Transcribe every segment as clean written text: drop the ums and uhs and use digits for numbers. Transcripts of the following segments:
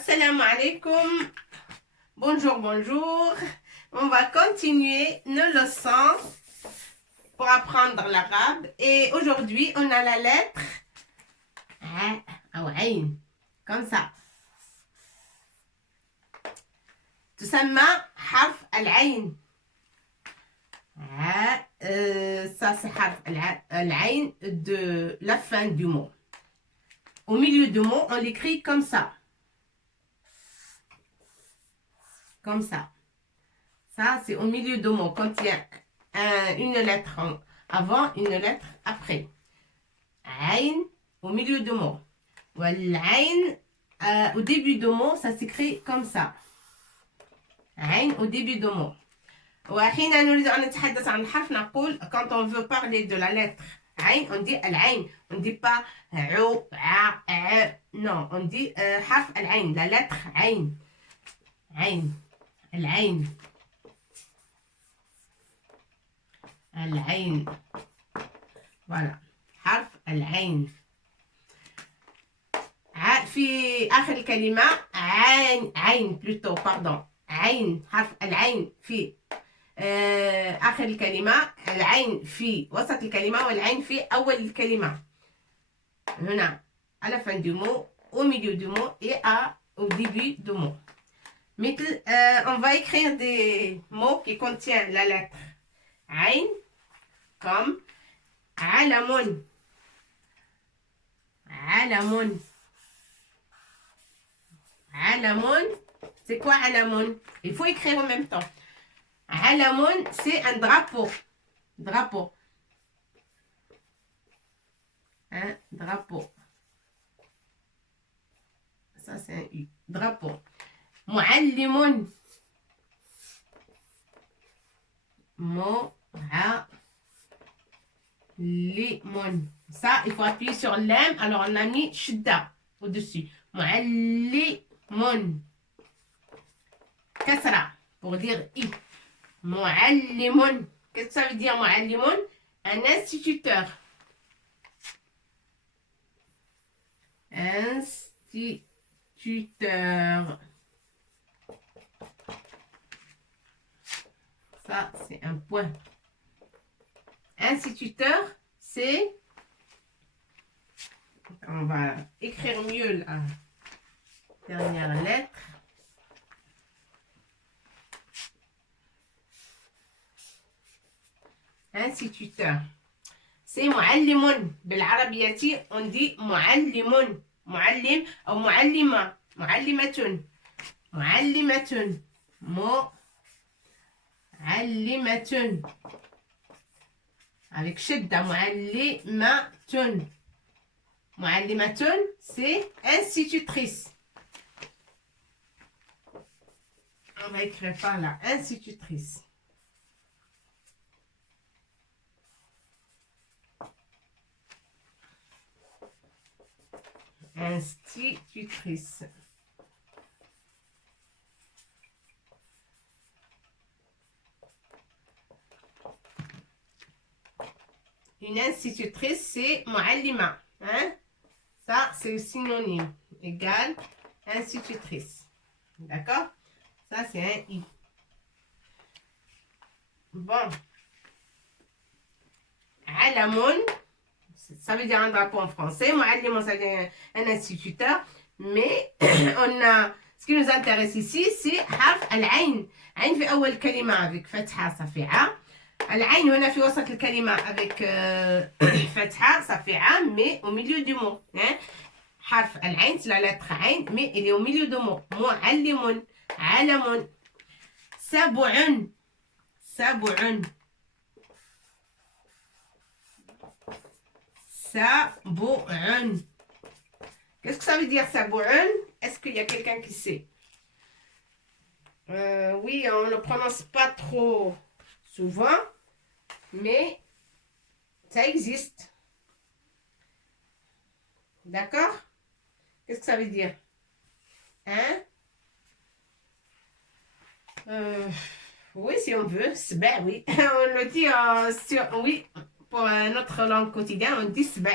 Assalamu alaikum. Bonjour, bonjour. On va continuer nos leçons pour apprendre l'arabe. Et aujourd'hui, on a la lettre Ayn, comme ça. تسمى حرف العين. Ça c'est حرف العين de la fin du mot. Au milieu du mot, on l'écrit comme ça. Comme ça. Ça, c'est au milieu du mot. Quand il y a une lettre avant, une lettre après. Ayn, au milieu du mot. Wal-ayn, au début du mot, ça s'écrit comme ça. Ayn, au début du mot. وحين نريد أن نتحدث عن الحرف نقول quand on veut parler de la lettre عين on dit العين on dit pas عو ع ع non on dit حرف العين la lettre عين عين العين العين voilà حرف العين في آخر الكلمة عين plutôt pardon عين حرف العين في آخر الكلمة العين في وسط الكلمة والعين في أول الكلمة هنا à la fin du mot au milieu du mot et au début du mot مثل on va écrire des mots qui contiennent la lettre عين comme علم علم علم c'est quoi علم il faut écrire en même temps علم, c'est un drapeau. Drapeau. Un drapeau. Ça, c'est un U. Drapeau. معلم. معلم. Ça, il faut appuyer sur l'M. Alors, on a mis shidda au-dessus. معلم. Kasra. Pour dire I. معلم. Qu'est-ce que ça veut dire معلم? Un instituteur. Instituteur. Ça, c'est un point. Instituteur, c'est... On va écrire mieux la dernière lettre. instituteur. C'est معلم بالعربية on dit معلم معلم أو معلمة معلمة معلمة معلمة avec شدة معلمة معلمة c'est institutrice. On va écrire par là institutrice. Institutrice. Une institutrice, c'est معلمة. Hein? Ça, c'est synonyme. Égal, institutrice. D'accord? Ça, c'est un I. Bon. علم. Ça veut dire un drapeau en français. معلم, ça veut dire un instituteur. Mais on a, ce qui nous intéresse ici, c'est حرف العين. عين في أول كلمة avec فتحة صفيعة. العين هنا في وسط الكلمة avec فتحة صفيعة mais au milieu du mot. Hein? حرف العين, c'est la lettre عين, mais il est au milieu du mot. معلم, علم. سبع. سبع. سبع. Qu'est-ce que ça veut dire سبع? Est-ce qu'il y a quelqu'un qui sait? Oui, on ne le prononce pas trop souvent, mais ça existe. D'accord? Qu'est-ce que ça veut dire? Hein? Oui, si on veut. Ben oui, on le dit oui. Pour notre langue quotidienne, on dit sba.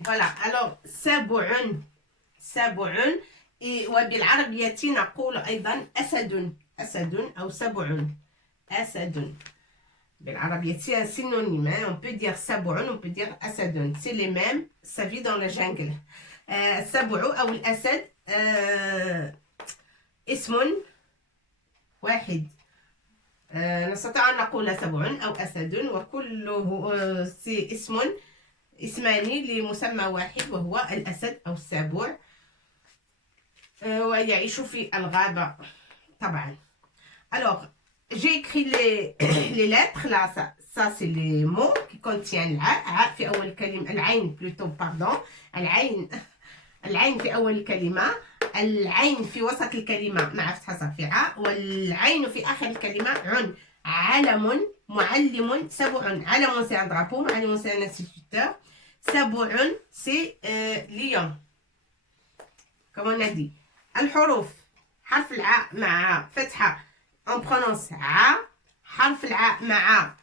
Voilà, alors, sab'un. Sab'un. وبالعربية نقول أيضا أسد. أسد أو سبع. أسد. بالعربية c'est un synonyme, hein. On peut dire سبع, on peut dire أسد. C'est les mêmes, ça vit dans le jungle. السبع أو الأسد اسم واحد. نستطيع أن نقول سبع أو أسد، وكله اسمان لمسمى واحد وهو الأسد أو السبع، ويعيش في الغابة طبعا. Alors, j'ai écrit les lettres là, ça c'est les mots qui contiennent العاء. في أول كلمة العين plutôt pardon. العين في أول الكلمة، العين في وسط الكلمة مع فتحة صفيعة، والعين في آخر الكلمة عن. علم، معلم، سبع. علم c'est un drapeau، معلم c'est un instituteur، سبع c'est lion comme on a dit. الحروف، حرف العاء مع فتحة on prononce ع، حرف العاء مع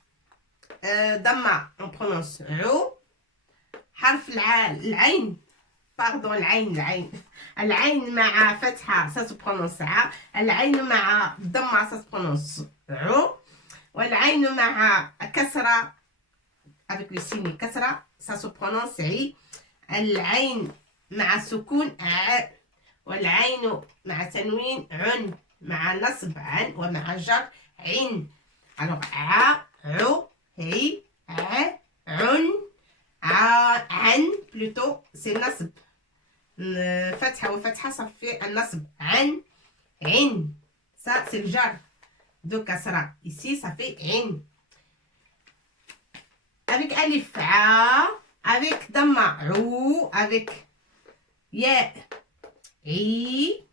ضمة on prononce عو، حرف العين pardon العين مع فتحة ça se prononce ع، العين مع ضمة ça se prononce عو، والعين مع كسرة avec le signe كسرة ça se prononce عي، العين مع سكون ع، والعين مع تنوين عن، مع نصب عن، ومع جر عين. alors ع، عو، عي، ع، عن، عن plutôt c'est نصب، فتحة وفتحة صفي النصب، عن، عن ça c'est le jar de كسرة ici ça fait عن. avec ألف ع، avec ضمة عو، avec ياء عي،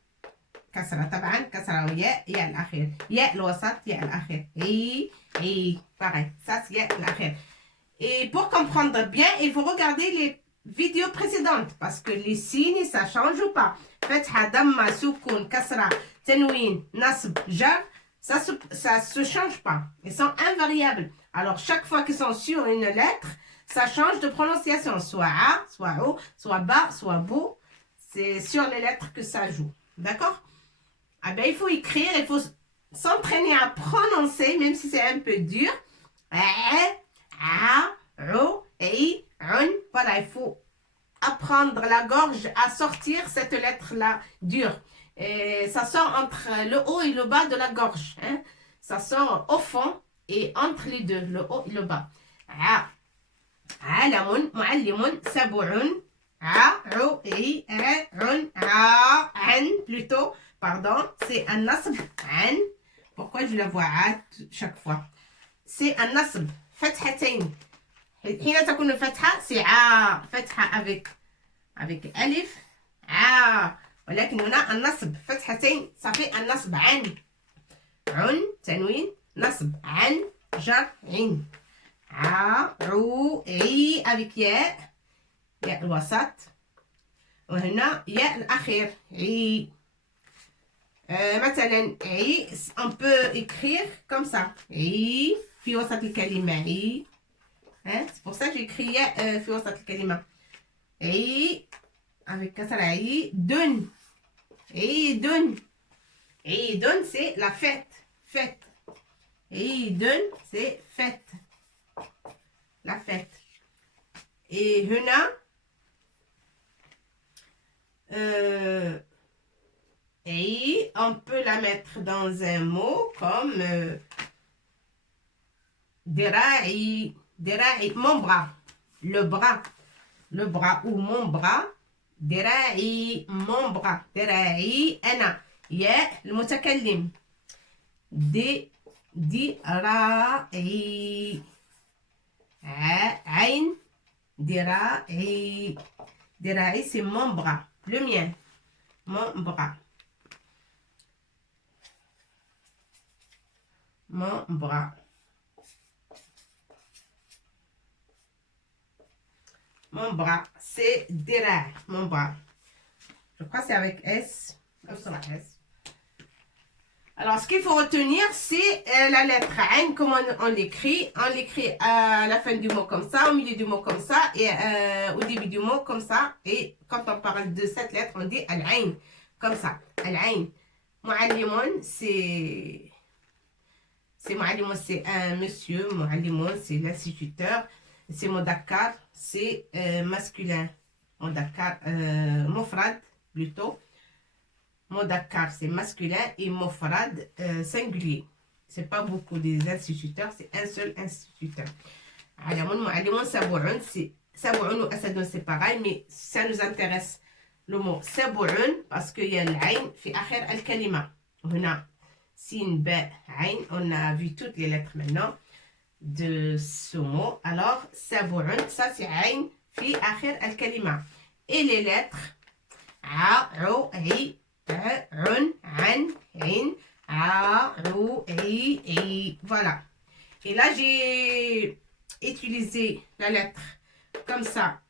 كسرة طبعا، كسرة وياء، ياء الأخير، ياء الوسط، ياء الأخير، عي، عي pareil ça c'est ياء الأخير. Et pour comprendre bien, il faut regarder les vidéos précédentes parce que les signes ça change ou pas. Fatha, damma, soukoun, kasra, tanwin, nasb, jar, ça se change pas. Ils sont invariables. Alors chaque fois qu'ils sont sur une lettre, ça change de prononciation. Soit a, soit o, soit ba, soit bou. C'est sur les lettres que ça joue. D'accord? Ah ben il faut écrire, il faut s'entraîner à prononcer, même si c'est un peu dur. Voilà, il faut apprendre la gorge à sortir cette lettre-là dure. Et ça sort entre le haut et le bas de la gorge. Hein? Ça sort au fond et entre les deux, le haut et le bas. علم، معلم، سبع، عن plutôt, pardon, c'est un nasb, عن. Pourquoi je la vois chaque fois? C'est un nasb, فتحتين. حين تكون الفتحة c'est ع، فتحة avec ألف ع، ولكن هنا النصب فتحتين ça fait un نصب عن، تنوين نصب عن جر عين، ع، عو، عي avec ياء الوسط، وهنا ياء الأخير عي. مثلا عي on peut écrire comme ça عي في وسط الكلمة عي. C'est pour ça que j'écris ياء في وسط الكلمة عي avec كسر عي. دن، عيد، عيد c'est la fête. عيد c'est fête, la fête. Et هنا عي on peut la mettre dans un mot comme دراعي. دراعي mon bras, le bras ou mon bras. دراعي mon bras. دراعي أنا. ياء المتكلم دراعي. عين دراعي. دراعي c'est mon bras, le mien, mon bras. Mon bras. Mon bras, c'est dira, mon bras. Je crois que c'est avec S. S. Alors, ce qu'il faut retenir, c'est la lettre N, comment on l'écrit. On l'écrit à la fin du mot comme ça, au milieu du mot comme ça, et au début du mot comme ça. Et quand on parle de cette lettre, on dit Al-Ain. comme ça. Al-Ain. Mu'allimun, c'est Mu'allimun, c'est un monsieur. Mu'allimun, c'est l'instituteur. C'est Mudakkar, c'est masculin. Mudakkar, Mufrad, plutôt. Mudakkar, c'est masculin. Et Mufrad, singulier. C'est pas beaucoup des instituteurs, c'est un seul instituteur. Alors, Mu'allimun, Sab'un, Sab'un ou Asadun, c'est pareil, mais ça nous intéresse. Le mot Sab'un, parce qu'il y a l'aïn, fi akhir al-kalima. On a sin, ba, aïn. On a vu toutes les lettres maintenant de ce mot. Alors, Sab'un, ça c'est aïn, fi akhir al-kalima. Et les lettres a, ou, i, ta, un, an, in, a, ou, i. Voilà. Et là, j'ai utilisé la lettre comme ça.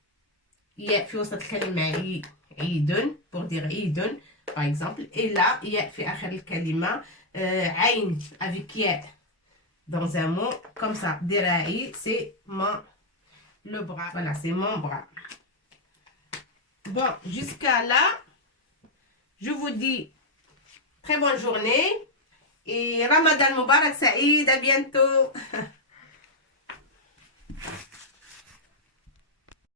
Il y a في وسط الكلمة عيد pour dire عيد par exemple. Et là, il y a في آخر الكلمة عين avec ياء dans un mot comme ça. دراعي, c'est le bras. Voilà, c'est mon bras. Bon, jusqu'à là, je vous dis très bonne journée et Ramadan Mubarak Saïd, à bientôt.